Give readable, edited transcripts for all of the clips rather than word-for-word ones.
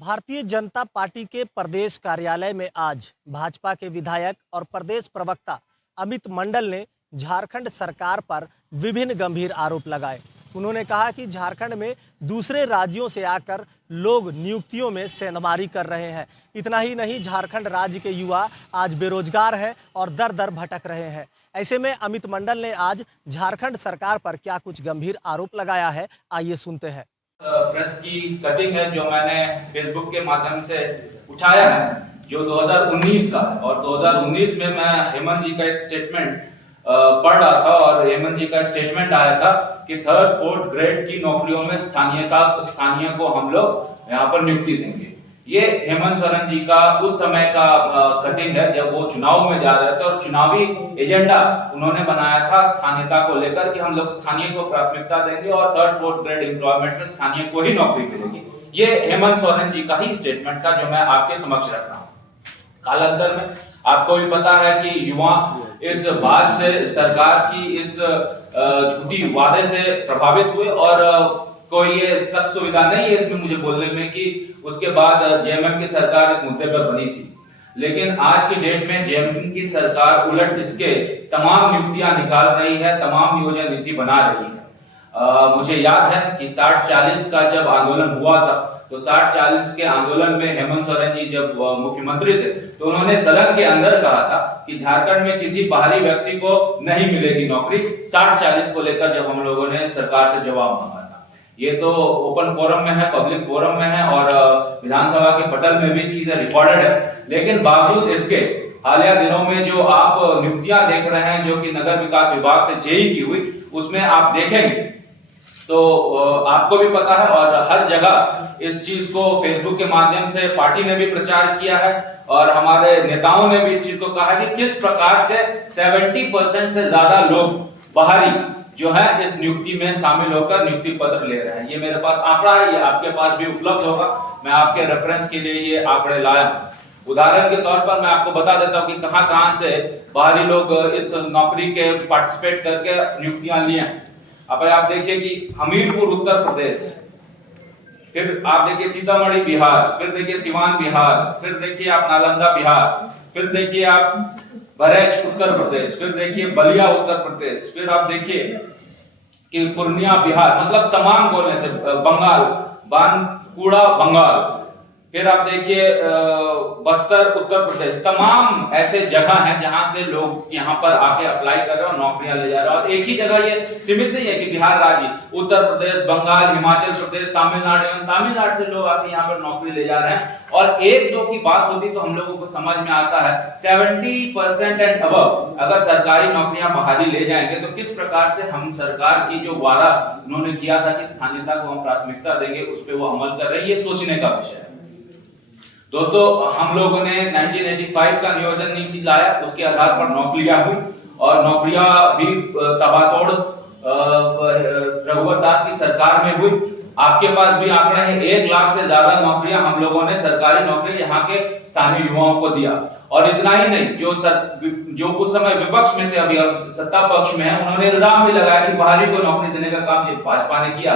Bharatiya Janata party के प्रदेश कार्यालय में आज भाजपा के विधायक और प्रदेश प्रवक्ता अमित मंडल ने झारखंड सरकार पर विभिन्न गंभीर आरोप लगाए। उन्होंने कहा कि झारखंड में दूसरे राज्यों से आकर लोग नियुक्तियों में सेंधमारी कर रहे हैं। इतना ही नहीं, झारखंड राज्य के युवा आज बेरोजगार हैं और दर दर भटक रहे हैं। ऐसे में अमित मंडल ने आज झारखंड सरकार पर क्या कुछ गंभीर आरोप लगाया है, आइए सुनते हैं। प्रेस की कटिंग है जो मैंने फेसबुक के माध्यम से उठाया है, जो 2019 का, और 2019 में मैं हेमंत जी का एक स्टेटमेंट पढ़ रहा था और हेमंत जी का स्टेटमेंट आया था कि 3rd 4th ग्रेड की नौकरियों में स्थानीय को हम लोग यहाँ पर नियुक्ति देंगे। ये हेमंत सोरेन जी का उस समय का कटिंग है जब वो चुनाव में जा रहे थे और चुनावी एजेंडा उन्होंने बनाया था स्थानीयता को लेकर कि हम लोग स्थानीय को प्राथमिकता देंगे और 3rd 4th ग्रेड एम्प्लॉयमेंट में स्थानीय को ही नौकरी मिलेगी। ये हेमंत सोरेन जी का ही स्टेटमेंट था जो मैं आपके समक्ष रख रहा हूँ। कालांतर में आपको भी पता है कि युवा इस बात से, सरकार की इस झूठी वादे से प्रभावित हुए और कोई ये सब सुविधा नहीं है इसमें मुझे बोलने में कि उसके बाद जेएमएम की सरकार इस मुद्दे पर बनी थी। लेकिन आज की डेट में जेएमएम की सरकार उलट इसके तमाम नियुक्तियां निकाल रही है, तमाम नियोजन नीति बना रही है। मुझे याद है कि 60-40 का जब आंदोलन हुआ था तो 60-40 के आंदोलन में हेमंत सोरेन जी जब मुख्यमंत्री थे तो उन्होंने सदन के अंदर कहा था कि झारखंड में किसी बाहरी व्यक्ति को नहीं मिलेगी नौकरी। 60-40 को लेकर जब हम लोगों ने सरकार से जवाब मांगा था, ये तो ओपन फोरम में है, पब्लिक फोरम में है और विधानसभा के पटल में भी चीजें रिकॉर्डेड है। लेकिन बावजूद इसके हालिया दिनों में जो आप नियुक्तियां देख रहे हैं जो कि नगर विकास विभाग से जेई की हुई, उसमें आप देखेंगे तो आपको भी पता है और हर जगह इस चीज को फेसबुक के माध्यम से पार्टी ने भी प्रचार किया है और हमारे नेताओं ने भी इस चीज को कहा है कि किस प्रकार से 70% से ज्यादा लोग बाहरी जो है इस नियुक्ति में शामिल होकर नियुक्ति पत्र ले रहे हैं। ये मेरे पास आंकड़ा है, ये आपके पास भी उपलब्ध होगा। मैं आपके रेफरेंस के लिए ये आंकड़े लाया हूं। उदाहरण के तौर पर मैं आपको बता देता हूं कि कहां से बाहरी लोग इस नौकरी के पार्टिसिपेट करके नियुक्तियां लिए हैं। अब आप देखिए कि हमीरपुर उत्तर प्रदेश, फिर आप देखिए सीतामढ़ी बिहार, फिर देखिए सिवान बिहार, फिर देखिए आप नालंदा बिहार, फिर देखिए आप बरेच उत्तर प्रदेश, फिर देखिए बलिया उत्तर प्रदेश, फिर आप देखिए कि पूर्णिया बिहार, मतलब तमाम कोने से बंगाल, बानकुड़ा बंगाल, फिर आप देखिए बस्तर उत्तर प्रदेश, तमाम ऐसे जगह हैं जहां से लोग यहां पर आके अप्लाई कर रहे हैं और नौकरियां ले जा रहे हैं। और एक ही जगह ये सीमित नहीं है कि बिहार राज्य, उत्तर प्रदेश, बंगाल, हिमाचल प्रदेश, तमिलनाडु से लोग आके यहाँ पर नौकरी ले जा रहे हैं। और 1-2 की बात होती तो हम लोगों को समझ में आता है, 70% एंड अबव अगर सरकारी नौकरियां बाहरी ले जाएंगे तो किस प्रकार से हम सरकार की जो वादा उन्होंने किया था कि स्थानीयता को हम प्राथमिकता देंगे उस पर वो अमल कर रहे हैं। ये सोचने का विषय है। दोस्तों, हम लोगों ने 1985 का नियोजन नीति लाया, उसके आधार पर नौकरियां हुई और नौकरियां भी तबातोड़ रघुवर दास की सरकार में हुई। आपके पास भी आंकड़े हैं, 1 लाख से ज्यादा नौकरियां हम लोगों ने सरकारी नौकरी यहाँ के स्थानीय युवाओं को दिया। और इतना ही नहीं, जो उस समय विपक्ष में थे, अभी सत्ता पक्ष में है, उन्होंने इल्जाम भी लगाया कि बाहरी को नौकरी देने का काम भाजपा ने किया।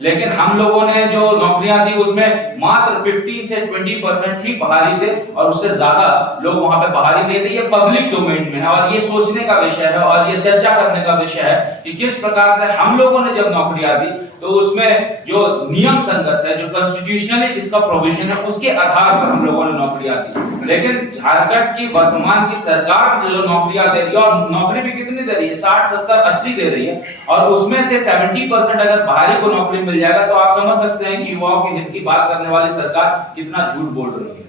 लेकिन हम लोगों ने जो नौकरियां दी उसमें मात्र 15 से 20% ही बाहरी थे और उससे ज्यादा लोग वहां पे बाहरी नहीं थे। ये पब्लिक डोमेन में है और ये सोचने का विषय है और ये चर्चा करने का विषय है कि किस प्रकार से हम लोगों ने जब नौकरियां दी तो उसमें जो नियम संगत है, जो कॉन्स्टिट्यूशनली जिसका प्रोविजन है, उसके आधार पर हम लोगों ने नौकरियां दी। लेकिन झारखंड की वर्तमान की सरकार जो नौकरियां दे रही है, और नौकरी भी कितनी दे रही है, 60, 70, 80 दे रही है, और उसमें से 70% अगर बाहरी को नौकरी मिल जाएगा तो आप समझ सकते हैं कि युवाओं के हित की बात करने वाली सरकार कितना झूठ बोल रही है।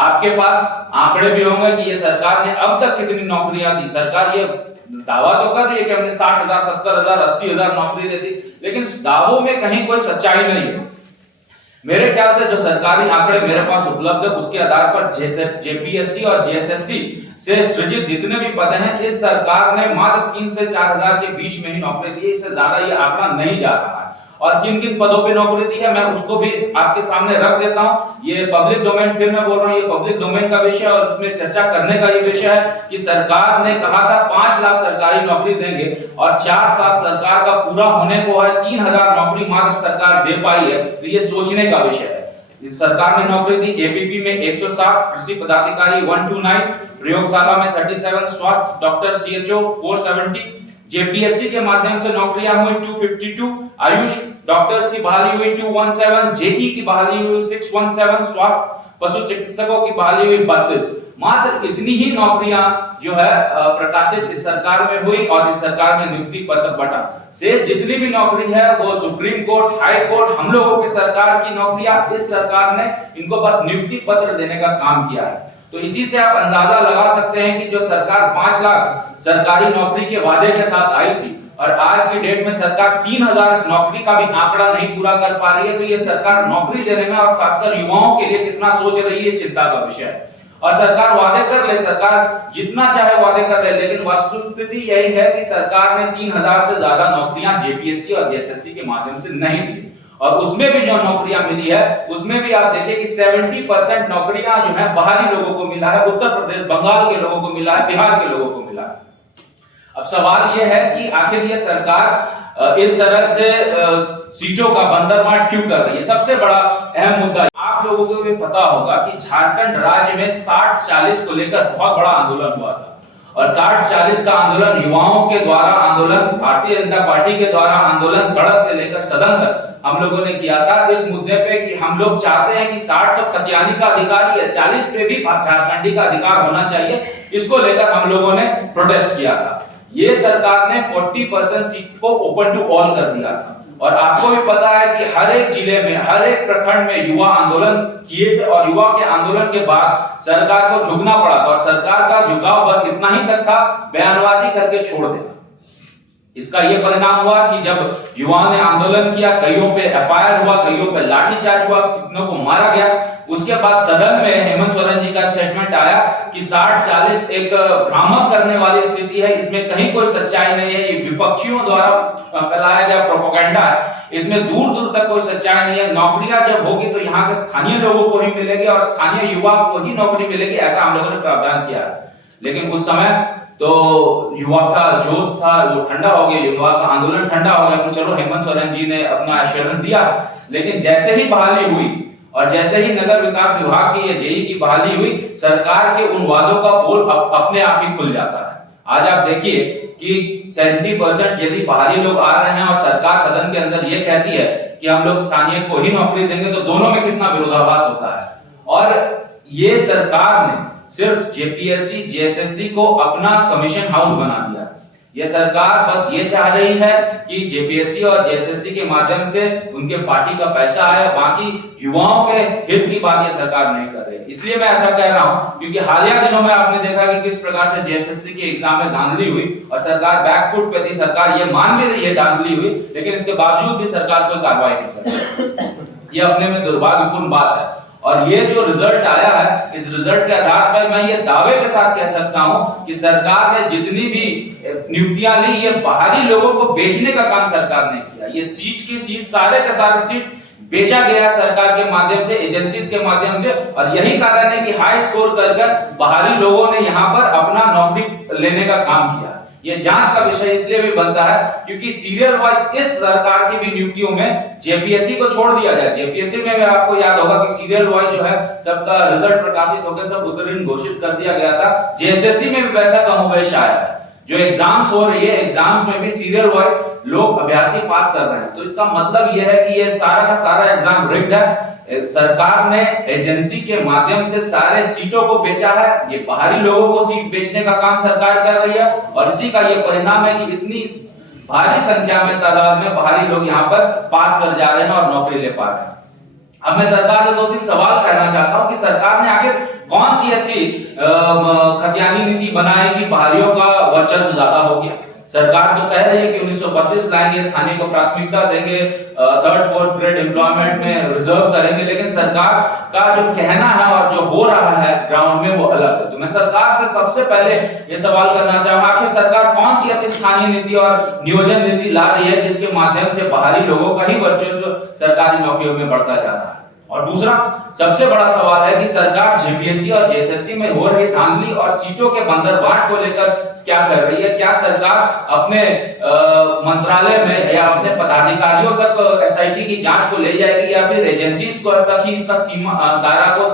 आपके पास आंकड़े भी होंगे कि ये सरकार ने अब तक कितनी नौकरियां दी। सरकार ये दावा तो कर रही है कि हमने 60,000, 70,000, 80,000 नौकरी दे दी, लेकिन दावों में कहीं कोई सच्चाई नहीं है। मेरे ख्याल से जो सरकारी आंकड़े मेरे पास उपलब्ध है उसके आधार पर जेपीएससी और जेएसएससी से सृजित जितने भी पद हैं, इस सरकार ने मात्र 3 से 4,000 के बीच में ही नौकरी दी। इससे ज्यादा ये आंकड़ा नहीं जा रहा है। और किन किन पदों पे नौकरी दी है मैं उसको भी आपके सामने रख देता हूं। ये पब्लिक डोमेन, फिर मैं बोल रहा हूं, ये पब्लिक डोमेन का विषय और उसमें चर्चा करने का ये विषय है कि सरकार ने कहा था 5 लाख सरकारी नौकरी देंगे और 4 साल सरकार का पूरा होने को है, 3,000 नौकरी मात्र सरकार दे पाई है। तो ये सोचने का विषय है। इस सरकार ने नौकरी दी। एबीपी में 107, कृषि पदाधिकारी 129, प्रयोगशाला में 37, स्वास्थ्य डॉक्टर सीएचओ 470, जेपीएससी के माध्यम से नौकरियां हुई 252, आयुष डॉक्टर्स की बहाली हुई 217, जेई की बहाली हुई 617, स्वास्थ्य पशु चिकित्सकों की बहाली हुई 32। मात्र इतनी ही नौकरियां जो है प्रकाशित इस सरकार में हुई और इस सरकार में नियुक्ति पत्र बटा। शेष जितनी भी नौकरी है वो सुप्रीम कोर्ट, हाई कोर्ट, हम लोगों की सरकार की नौकरियां, इस सरकार ने इनको बस नियुक्ति पत्र देने का काम किया है। तो इसी से आप अंदाजा लगा सकते हैं कि जो सरकार 5 लाख सरकारी नौकरी के वादे के साथ आई थी और आज की डेट में सरकार 3000 नौकरी का भी आंकड़ा नहीं पूरा कर पा रही है, तो ये सरकार नौकरी देने में और खासकर युवाओं के लिए कितना सोच रही है, चिंता का विषय है। और सरकार वादे कर ले, सरकार जितना चाहे वादे कर ले, लेकिन वस्तुस्थिति यही है कि सरकार ने 3000 से ज्यादा नौकरियां जेपीएससी और जेएसएससी के माध्यम से नहीं दी। और उसमें भी जो नौकरियां मिली है उसमें भी आप देखिए कि 70% नौकरियां जो है बाहरी लोगों को मिला है, उत्तर प्रदेश, बंगाल के लोगों को मिला है, बिहार के लोगों को मिला है। अब सवाल यह है कि आखिर ये सरकार इस तरह से सीटों का बंदरमाट क्यों कर रही है? सबसे बड़ा अहम मुद्दा, आप लोगों को भी पता होगा कि झारखंड राज्य में 60-40 को लेकर बहुत बड़ा आंदोलन हुआ था और 60-40 का आंदोलन युवाओं के द्वारा, आंदोलन भारतीय जनता पार्टी के द्वारा, आंदोलन सड़क से लेकर सदन तक हम लोगों ने किया था इस मुद्दे पे कि हम लोग चाहते हैं कि 60 तो खतियानी का अधिकार ही है, 40 पे भी झारखंडी का अधिकार होना चाहिए। इसको लेकर हम लोगों ने प्रोटेस्ट किया था। ये सरकार ने 40% सीट को ओपन टू ऑल कर दिया था और आपको भी पता है कि हर एक जिले में, हर एक प्रखंड में युवा आंदोलन किए थे और युवा के आंदोलन के बाद सरकार को झुकना पड़ा था और सरकार का झुकाव बस इतना ही तक था, बयानबाजी करके छोड़ देना। इसका यह परिणाम हुआ कि जब युवाओं ने आंदोलन किया, कईयों पे एफआईआर हुआ, कईयों पे लाठीचार्ज हुआ, कितनों को मारा गया। उसके बाद सदन में हेमंत सोरेन जी का स्टेटमेंट आया कि 60-40 एक भ्रामक करने वाली स्थिति है, इसमें कहीं कोई सच्चाई नहीं है, ये विपक्षियों द्वारा फैलाया गया प्रोपेगेंडा है, इसमें दूर दूर तक कोई सच्चाई नहीं है। नौकरियां जब होगी तो यहाँ के स्थानीय लोगों को ही मिलेगी और स्थानीय युवा को ही नौकरी मिलेगी, ऐसा हम लोगों ने प्रावधान किया है। लेकिन उस समय तो युवा का जोश था वो ठंडा हो गया, युवा का आंदोलन ठंडा हो गया। तो चलो हेमंत सोरेन जी ने अपना एश्योरेंस दिया, लेकिन जैसे ही बहाली हुई और जैसे ही नगर विकास विभाग की या जेई की बहाली हुई, सरकार के उन वादों का पोल अपने आप ही खुल जाता है। आज आप देखिए कि 70% यदि बाहरी लोग आ रहे हैं और सरकार सदन के अंदर ये कहती है कि हम लोग स्थानीय को ही नौकरी देंगे, तो दोनों में कितना विरोधाभास होता है। और ये सरकार ने सिर्फ जेपीएससी जेएसएससी को अपना कमीशन हाउस बना दिया। ये सरकार बस ये चाह रही है कि जेपीएससी और जेएसएससी के माध्यम से उनके पार्टी का पैसा आए, बाकी युवाओं के हित की बात ये सरकार नहीं कर रही। इसलिए मैं ऐसा कह रहा हूं क्योंकि हालिया दिनों में आपने देखा कि किस प्रकार से जेएसएससी के एग्जाम में धांधली हुई और सरकार बैकफुट पे थी। सरकार ये मान भी रही है धांधली हुई, लेकिन इसके बावजूद भी सरकार कोई कार्रवाई नहीं कर रही। ये अपने में दुर्भाग्यपूर्ण बात है। और ये जो रिजल्ट आया है, इस रिजल्ट के आधार पर मैं ये दावे के साथ कह सकता हूं कि सरकार ने जितनी भी नियुक्तियां ली, ये बाहरी लोगों को बेचने का काम सरकार ने किया। ये सीट की सीट, सारे के सारे सीट बेचा गया सरकार के माध्यम से, एजेंसीज के माध्यम से। और यही कारण है कि हाई स्कोर कर बाहरी लोगों ने यहाँ पर अपना नौकरी लेने का काम किया। ये जांच का विषय इसलिए भी बनता है क्योंकि सीरियल वाइज इस सरकार की भी नियुक्तियों में जेपीएससी को छोड़ दिया जाए। जेपीएससी में भी आपको याद होगा कि सीरियल वाइज जो है सबका रिजल्ट प्रकाशित होकर सब उत्तीर्ण घोषित कर दिया गया था। जेएसएससी में भी वैसा कमोबेश आया है। जो एग्जाम्स हो रही है, एग्जाम्स में भी सीरियल वाइज लोग अभ्यर्थी पास कर रहे हैं। तो इसका मतलब यह है कि ये सारा का सारा एग्जाम रिग्ड है। सरकार ने एजेंसी के माध्यम से सारे सीटों को बेचा है। ये बाहरी लोगों को सीट बेचने का काम सरकार कर रही है और इसी का ये परिणाम है कि इतनी भारी संख्या में, तादाद में बाहरी लोग यहाँ पर पास कर जा रहे हैं और नौकरी ले पा रहे हैं। अब मैं सरकार से 2-3 सवाल करना चाहता हूं कि सरकार ने आखिर कौन सी ऐसी खतियानी नीति बनाई कि बाहरियों का वर्चस्व ज्यादा हो गया। सरकार तो कह रही है कि 1932 लाएंगे, स्थानीय को प्राथमिकता देंगे, 3rd-4th ग्रेड एम्प्लॉयमेंट में रिजर्व करेंगे, लेकिन सरकार का जो कहना है और जो हो रहा है ग्राउंड में वो अलग है। तो मैं सरकार से सबसे पहले ये सवाल करना चाहूंगा कि सरकार कौन सी ऐसी स्थानीय नीति और नियोजन नीति ला रही है जिसके माध्यम से बाहरी लोगों का ही वर्चस्व सरकारी नौकरियों में बढ़ता जा रहा है। और दूसरा सबसे बड़ा सवाल है कि सरकार जेपीएससी और जेएसएससी में हो रही धांधली और सीटों के बंदरबाट को लेकर क्या कर रही है। क्या सरकार अपने मंत्रालय में या अपने पदाधिकारियों तक एसआईटी की जांच को ले जाएगी या फिर एजेंसीज को तक ही इसका दायरा को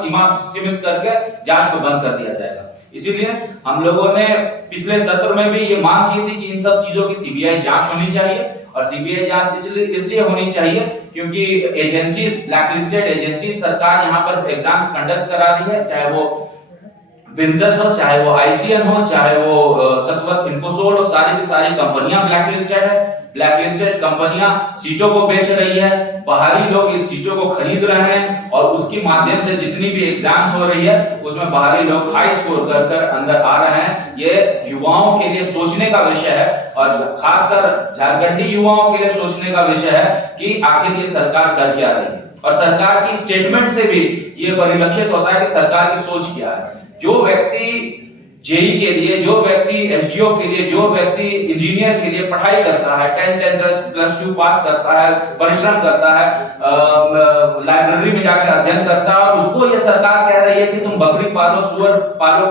सीमित करके जांच को बंद कर दिया जाएगा। इसीलिए हम लोगों ने पिछले सत्र में भी ये मांग की थी कि इन सब चीजों की सीबीआई जांच होनी चाहिए और सीबीआई जांच इसलिए होनी चाहिए क्योंकि एजेंसी ब्लैकलिस्टेड एजेंसी सरकार यहाँ पर एग्जाम्स कंडक्ट करा रही है, चाहे वो बिन्सस हो, चाहे वो आईसीएन हो, चाहे वो सतवत इन्फोसोल हो, सारी की सारी कंपनियां ब्लैकलिस्टेड है। ब्लैकलिस्टेड कंपनियां सीटों को बेच रही है, बाहरी लोग इस सीटों को खरीद रहे हैं और उसके माध्यम से जितनी भी एग्जाम्स हो रही है उसमें बाहरी लोग हाई स्कोर कर कर अंदर आ रहे हैं। ये युवाओं के लिए सोचने का विषय है और खासकर झारखंडी युवाओं के लिए सोचने का विषय है कि आखिर ये सरकार कर क्या रही है। और सरकार की स्टेटमेंट से भी ये परिलक्षित होता है कि सरकार की सोच क्या है। जो व्यक्ति जेई के लिए, जो व्यक्ति एसडीओ के लिए, जो व्यक्ति इंजीनियर के लिए पढ़ाई करता है, 10 प्लस 2 पास करता है, परिश्रम करता है, लाइब्रेरी में जाकर अध्ययन करता है और उसको ये सरकार कह रही है कि तुम बकरी पालो, सुअर पालो,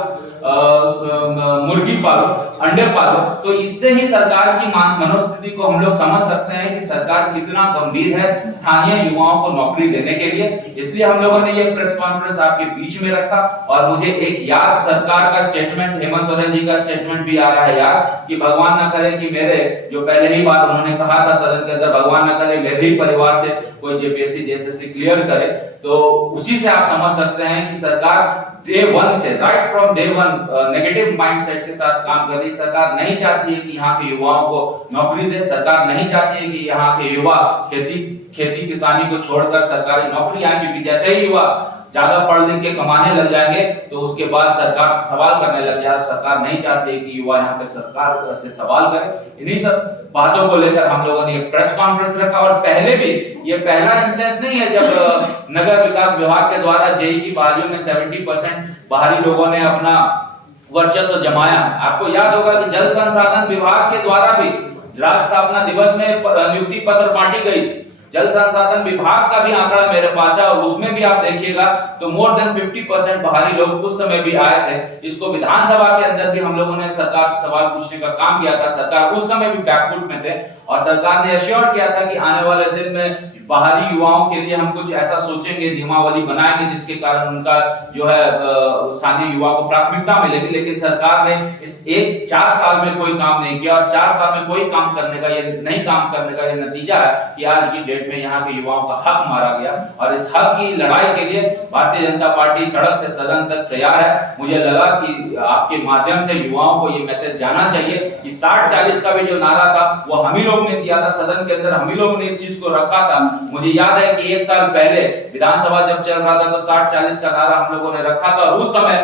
मुर्गी पालो, अंडे पालो, तो इससे ही सरकार की मनोस्थिति को हम लोग समझ सकते हैं कि सरकार कितना गंभीर है स्थानीय युवाओं को नौकरी देने के लिए। इसलिए हम लोगों ने ये प्रेस कॉन्फ्रेंस आपके बीच में रखा और मुझे एक याद सरकार का स्टेटमेंट, हेमंत सोरेन जी का स्टेटमेंट भी आ रहा है याद कि भगवान न करे कि मेरे, जो पहले ही बार उन्होंने कहा था सदन के अंदर, भगवान न करे मेरे ही परिवार से कोई जेपीएससी जेएसएससी क्लियर करे। तो उसी से आप समझ सकते हैं कि सरकार डे वन से, right from day one, negative mindset के साथ काम कर रही। सरकार नहीं चाहती है कि यहाँ के युवाओं को नौकरी दे, सरकार नहीं चाहती है कि यहाँ के युवा खेती किसानी को छोड़कर सरकारी नौकरी आए, क्योंकि जैसे ही युवा ज्यादा पढ़ लिख के कमाने लग जाएंगे तो उसके बाद सरकार से सवाल करने लग जाए। सरकार नहीं चाहती है कि युवा यहाँ पे सरकार से सवाल करे। इन्हीं सब बातों को लेकर हम लोगों ने एक प्रेस कॉन्फ्रेंस रखा और पहले भी ये पहला इंस्टेंस नहीं है जब नगर विकास विभाग के द्वारा जेई की बहालियों में 70% बाहरी लोगों ने अपना वर्चस्व जमाया। आपको याद होगा कि जल संसाधन विभाग के द्वारा भी राज्य स्थापना दिवस में नियुक्ति पत्र बांटी गई थी। जल संसाधन विभाग का भी आंकड़ा मेरे पास है और उसमें भी आप देखिएगा तो मोर देन 50% बाहरी लोग उस समय भी आए थे। इसको विधानसभा के अंदर भी हम लोगों ने सरकार से सवाल पूछने का काम किया था। सरकार उस समय भी बैकफुट में थे और सरकार ने एश्योर किया था कि आने वाले दिन में बाहरी युवाओं के लिए हम कुछ ऐसा सोचेंगे, नियमावली बनाएंगे जिसके कारण उनका जो है स्थानीय युवा को प्राथमिकता मिलेगी। लेकिन सरकार ने इस 4 साल में कोई काम नहीं किया और 4 साल में कोई काम करने का, ये नहीं काम करने का ये नतीजा है कि आज की डेट में यहाँ के युवाओं का हक मारा गया। और इस हक की लड़ाई के लिए भारतीय जनता पार्टी सड़क से सदन तक तैयार है। मुझे लगा कि आपके माध्यम से युवाओं को ये मैसेज जाना चाहिए कि 60-40 का भी जो नारा था वो हम ही लोग ने दिया था सदन के अंदर, हम ही लोगों ने इस चीज को रखा था। मुझे याद है कि 1 साल पहले विधानसभा जब चल रहा था तो 60-40 का नारा हम लोगों ने रखा था और उस समय